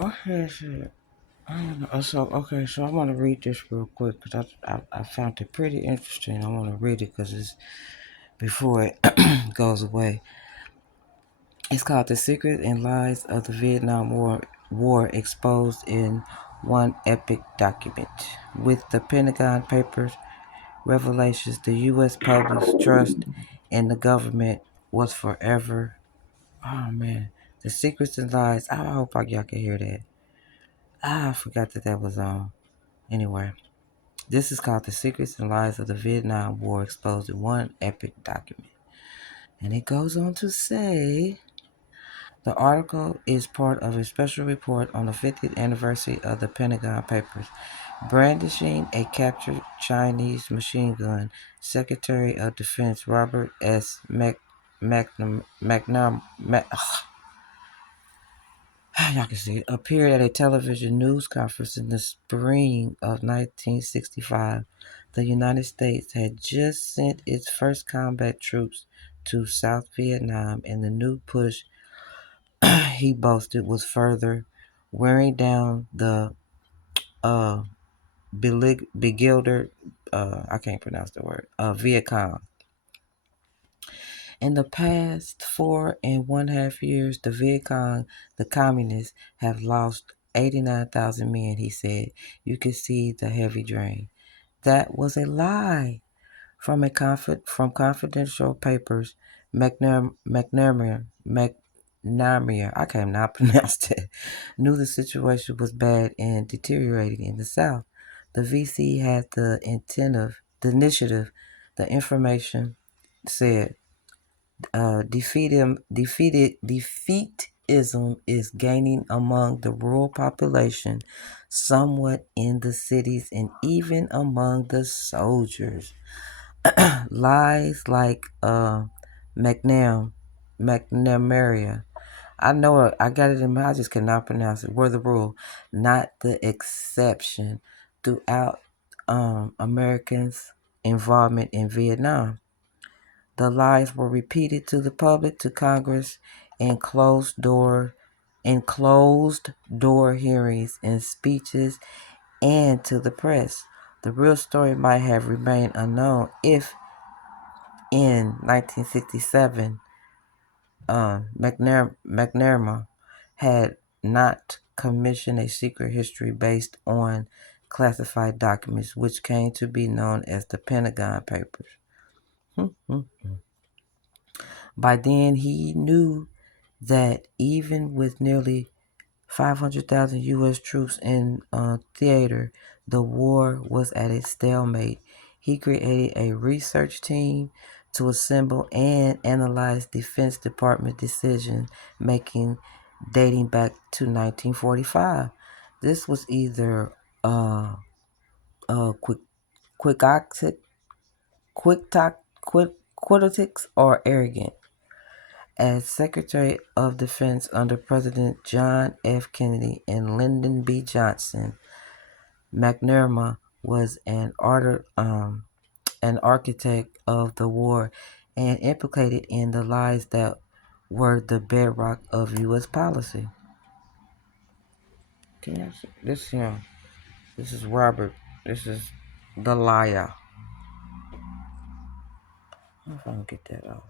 What is it? I don't know. So I want to read this real quick because I found it pretty interesting. I want to read it because it's before it goes away. It's called "The Secret and Lies of the Vietnam War Exposed in One Epic Document." With the Pentagon Papers revelations, the U.S. public's trust in the government was forever. Oh man, the secrets and lies. I hope y'all can hear that. I forgot that was on. Anyway, this is called "The Secrets and Lies of the Vietnam War Exposed in One Epic Document." And it goes on to say the article is part of a special report on the 50th anniversary of the Pentagon Papers. Brandishing a captured Chinese machine gun, Secretary of Defense Robert S. Y'all can see it, appeared at a television news conference in the spring of 1965. The United States had just sent its first combat troops to South Vietnam, and the new push, he boasted, was further wearing down the uh, begildered, I can't pronounce the word, Viet Cong. In the past 4.5 years, the Viet Cong, the communists, have lost 89,000 men, he said. You could see the heavy drain. That was a lie. From confidential papers, McNamara, I cannot pronounce that, knew the situation was bad and deteriorating in the South. The VC had the initiative, the information said defeatism is gaining among the rural population, somewhat in the cities, and even among the soldiers. Lies like McNamara. I know it. I got it in my. I just cannot pronounce it. Were the rule, not the exception. Throughout Americans' involvement in Vietnam. The lies were repeated to the public, to Congress, in closed door hearings and speeches, and to the press. The real story might have remained unknown if, in 1967, McNamara had not commissioned a secret history based on classified documents, which came to be known as the Pentagon Papers. By then, he knew that even with nearly 500,000 U.S. troops in theater, the war was at a stalemate. He created a research team to assemble and analyze Defense Department decision making dating back to 1945. This was either quick, quixotic, quixotic, or arrogant. As Secretary of Defense under President John F. Kennedy and Lyndon B. Johnson, McNamara was an architect of the war and implicated in the lies that were the bedrock of U.S. policy. Can I see? This is Robert. This is the liar. I don't know if I can get that off.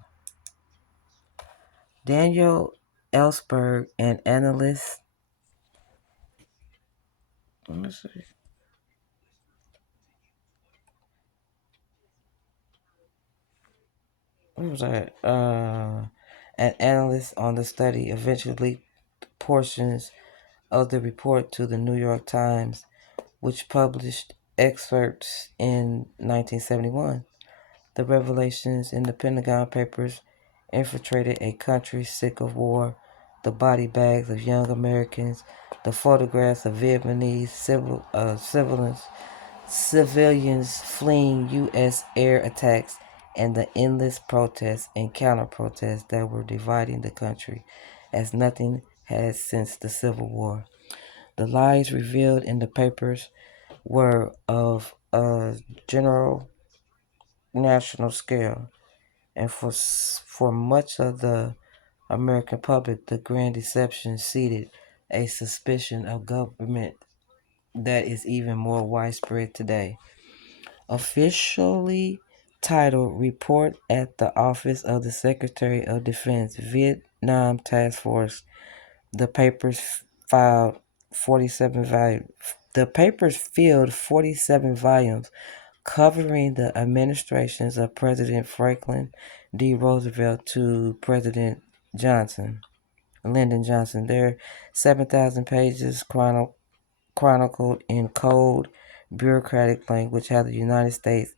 Daniel Ellsberg, an analyst. Let me see. What was that? An analyst on the study eventually leaked portions of the report to the New York Times, which published excerpts in 1971. The revelations in the Pentagon Papers infiltrated a country sick of war, the body bags of young Americans, the photographs of Vietnamese civilians fleeing U.S. air attacks, and the endless protests and counter-protests that were dividing the country as nothing has since the Civil War. The lies revealed in the papers were of a general national scale, and for much of the American public, the grand deception seeded a suspicion of government that is even more widespread today. Officially titled Report at the Office of the Secretary of Defense, Vietnam Task Force, the papers filed 47 volumes. The papers filled 47 volumes covering the administrations of President Franklin D. Roosevelt to President Johnson, Lyndon Johnson. Their 7,000 pages chronicled in cold, bureaucratic language how the United States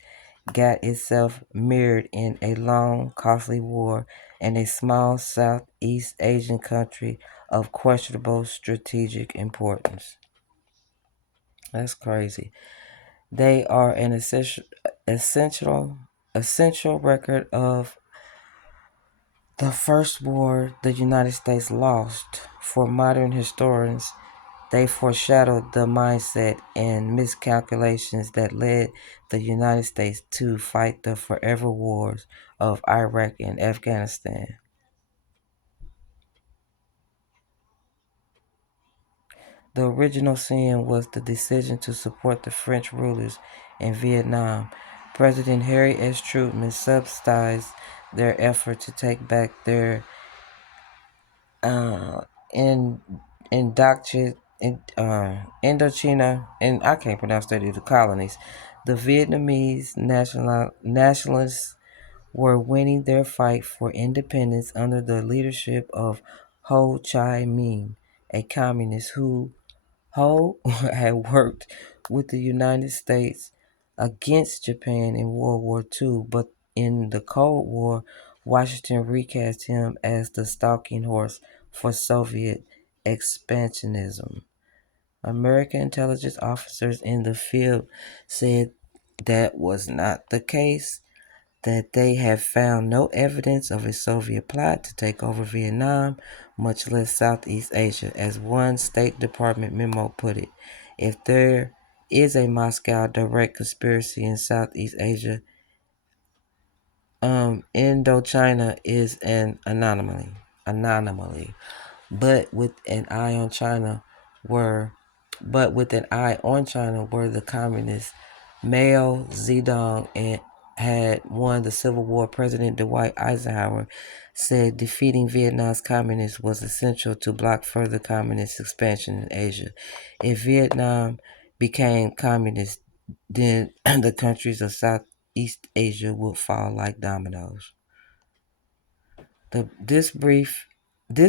got itself mired in a long, costly war in a small Southeast Asian country of questionable strategic importance. That's crazy. They are an essential record of the first war the United States lost. For modern historians, they foreshadowed the mindset and miscalculations that led the United States to fight the forever wars of Iraq and Afghanistan. The original sin was the decision to support the French rulers in Vietnam. President Harry S. Truman subsidized their effort to take back their in Indochina, and I can't pronounce that either, colonies. The Vietnamese nationalists were winning their fight for independence under the leadership of Ho Chi Minh, a communist who Ho had worked with the United States against Japan in World War II, but in the Cold War, Washington recast him as the stalking horse for Soviet expansionism. American intelligence officers in the field said that was not the case, that they have found no evidence of a Soviet plot to take over Vietnam, much less Southeast Asia. As one State Department memo put it, if there is a Moscow direct conspiracy in Southeast Asia, Indochina is an anomaly. But with an eye on China were the communists Mao Zedong and had won the Civil War. President Dwight Eisenhower said defeating Vietnam's communists was essential to block further communist expansion in Asia. If Vietnam became communist, then the countries of Southeast Asia would fall like dominoes. This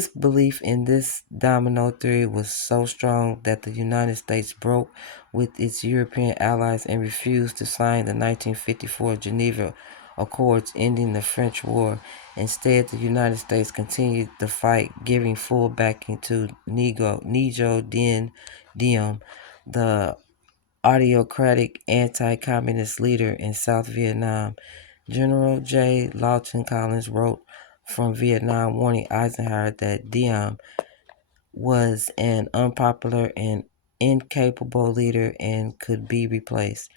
belief in this domino theory was so strong that the United States broke with its European allies and refused to sign the 1954 Geneva Accords ending the French War. Instead, the United States continued the fight, giving full backing to Ngo Diem, the autocratic anti-communist leader in South Vietnam. General J. Lawton Collins wrote from Vietnam warning Eisenhower that Diem was an unpopular and incapable leader and could be replaced.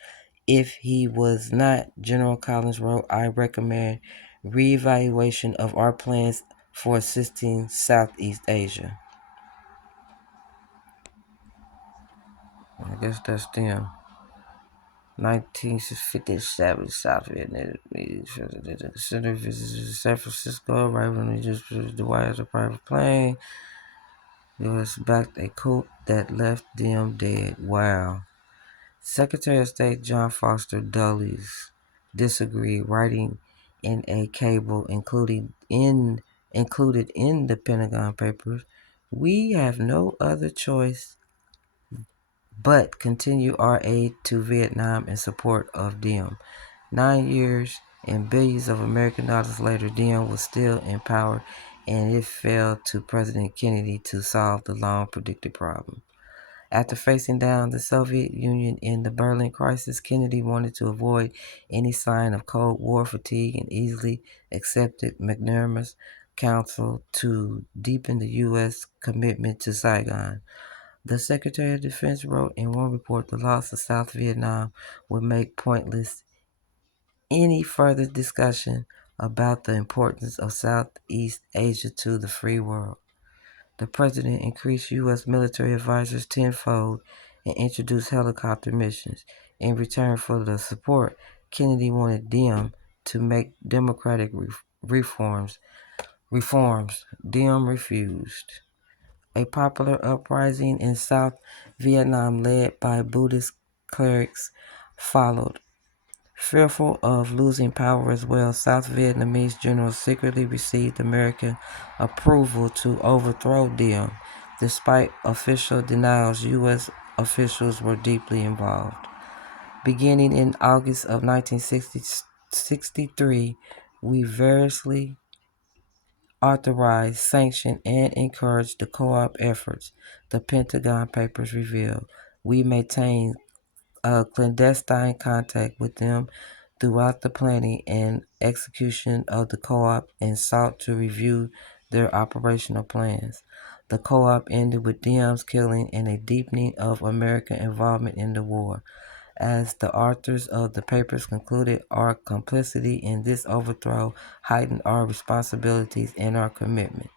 If he was not, General Collins wrote, I recommend reevaluation of our plans for assisting Southeast Asia. I guess that's them. 1957, South Vietnamese center visited San Francisco right when they just the wires a private plane. U.S. backed a coup that left them dead. Wow. Secretary of State John Foster Dulles disagreed, writing in a cable included in the Pentagon Papers, we have no other choice but continue our aid to Vietnam in support of Diem. 9 years and billions of American dollars later, Diem was still in power, and it fell to President Kennedy to solve the long-predicted problem. After facing down the Soviet Union in the Berlin crisis, Kennedy wanted to avoid any sign of Cold War fatigue and easily accepted McNamara's counsel to deepen the U.S. commitment to Saigon. The Secretary of Defense wrote in one report the loss of South Vietnam would make pointless any further discussion about the importance of Southeast Asia to the free world. The president increased U.S. military advisors tenfold and introduced helicopter missions. In return for the support, Kennedy wanted them to make democratic reforms. Diem refused. A popular uprising in South Vietnam led by Buddhist clerics followed. Fearful of losing power as well, South Vietnamese generals secretly received American approval to overthrow Diem. Despite official denials, U.S. officials were deeply involved. Beginning in August of 1963, we variously authorized, sanctioned, and encouraged the co-op efforts, the Pentagon Papers revealed. We maintained clandestine contact with them throughout the planning and execution of the co-op and sought to review their operational plans. The co-op ended with Diem's killing and a deepening of American involvement in the war. As the authors of the papers concluded, our complicity in this overthrow heightened our responsibilities and our commitment.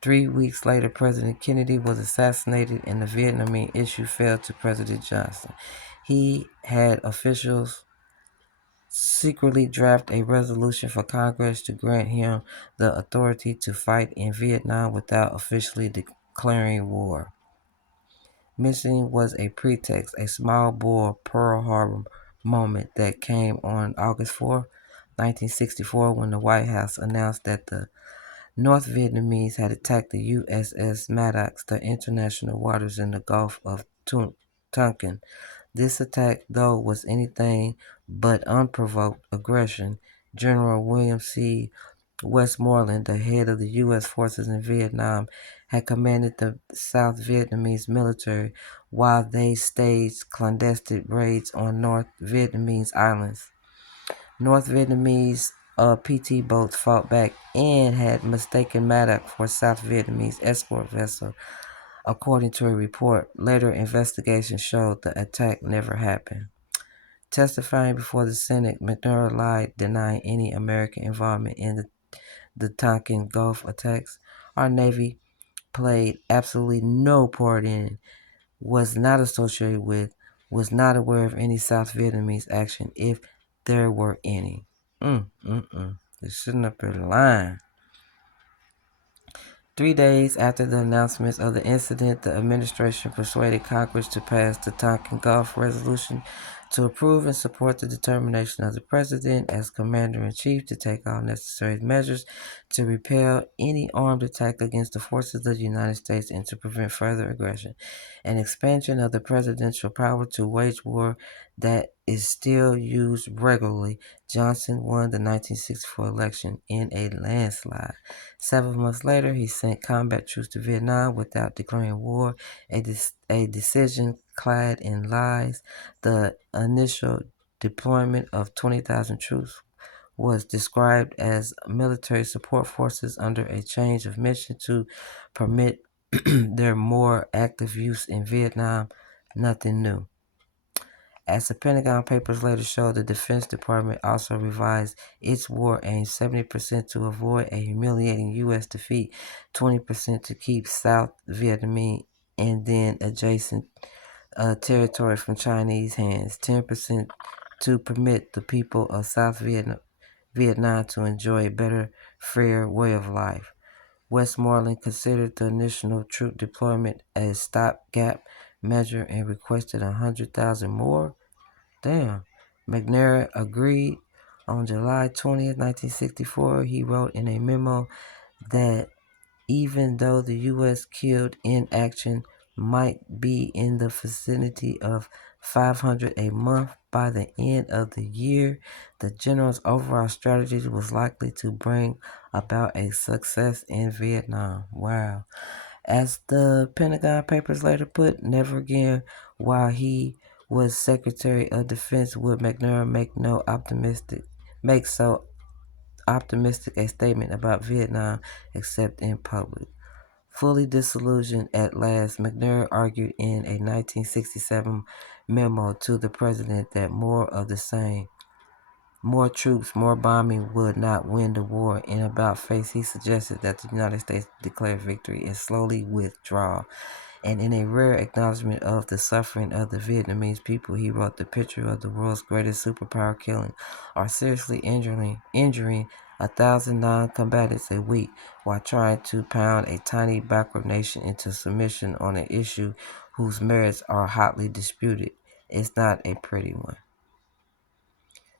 3 weeks later, President Kennedy was assassinated and the Vietnamese issue fell to President Johnson. He had officials secretly draft a resolution for Congress to grant him the authority to fight in Vietnam without officially declaring war. Missing was a pretext, a small bore Pearl Harbor moment that came on August 4, 1964, when the White House announced that the North Vietnamese had attacked the USS Maddox, the international waters in the Gulf of Tonkin. This attack, though, was anything but unprovoked aggression. General William C. Westmoreland, the head of the U.S. forces in Vietnam, had commanded the South Vietnamese military while they staged clandestine raids on North Vietnamese islands. North Vietnamese PT boats fought back and had mistaken Maddox for a South Vietnamese escort vessel, according to a report. Later investigations showed the attack never happened. Testifying before the Senate, McNamara lied, denying any American involvement in the Tonkin Gulf attacks. Our Navy played absolutely no part in, was not associated with, was not aware of any South Vietnamese action, if there were any. They're sitting up there lying. 3 days after the announcement of the incident, the administration persuaded Congress to pass the Tonkin Gulf Resolution to approve and support the determination of the President as Commander-in-Chief to take all necessary measures to repel any armed attack against the forces of the United States and to prevent further aggression. An expansion of the presidential power to wage war that is still used regularly. Johnson won the 1964 election in a landslide. 7 months later, he sent combat troops to Vietnam without declaring war, a decision clad in lies. The initial deployment of 20,000 troops was described as military support forces under a change of mission to permit their more active use in Vietnam. Nothing new. As the Pentagon Papers later showed, the Defense Department also revised its war aim 70% to avoid a humiliating U.S. defeat, 20% to keep South Vietnamese and then adjacent territory from Chinese hands, 10% to permit the people of South Vietnam to enjoy a better, fair way of life. Westmoreland considered the initial troop deployment a stopgap measure and requested 100,000 more. Damn. McNair agreed. On July 20th, 1964, he wrote in a memo that even though the U.S. killed in action might be in the vicinity of 500 a month by the end of the year, the general's overall strategy was likely to bring about a success in Vietnam. Wow. As the Pentagon Papers later put, never again while he was Secretary of Defense would McNamara make so optimistic a statement about Vietnam except in public. Fully disillusioned at last, McNamara argued in a 1967 memo to the president that more of the same more troops, more bombing would not win the war. In about face, he suggested that the United States declare victory and slowly withdraw. And in a rare acknowledgement of the suffering of the Vietnamese people, he wrote the picture of the world's greatest superpower killing or seriously injuring 1,000 non-combatants a week while trying to pound a tiny backward nation into submission on an issue whose merits are hotly disputed. It's not a pretty one.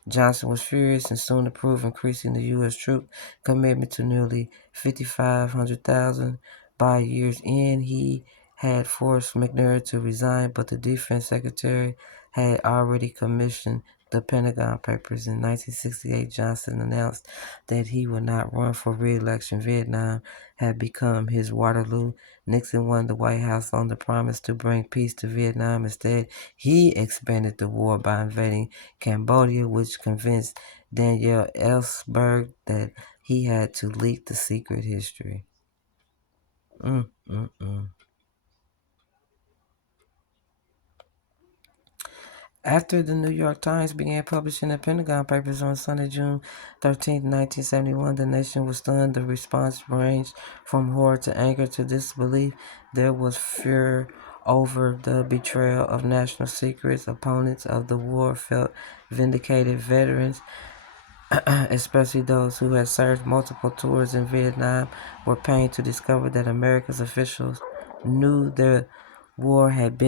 Johnson was furious and soon approved increasing the U.S. troop commitment to nearly 5,500,000. By year's end, he had forced McNair to resign, but the defense secretary had already commissioned the Pentagon Papers. In 1968, Johnson announced that he would not run for re-election. Vietnam had become his Waterloo. Nixon won the White House on the promise to bring peace to Vietnam. Instead, he expanded the war by invading Cambodia, which convinced Daniel Ellsberg that he had to leak the secret history. After the New York Times began publishing the Pentagon Papers on Sunday, June 13, 1971, the nation was stunned. The response ranged from horror to anger to disbelief. There was fear over the betrayal of national secrets. Opponents of the war felt vindicated. Veterans, especially those who had served multiple tours in Vietnam, were pained to discover that America's officials knew the war had been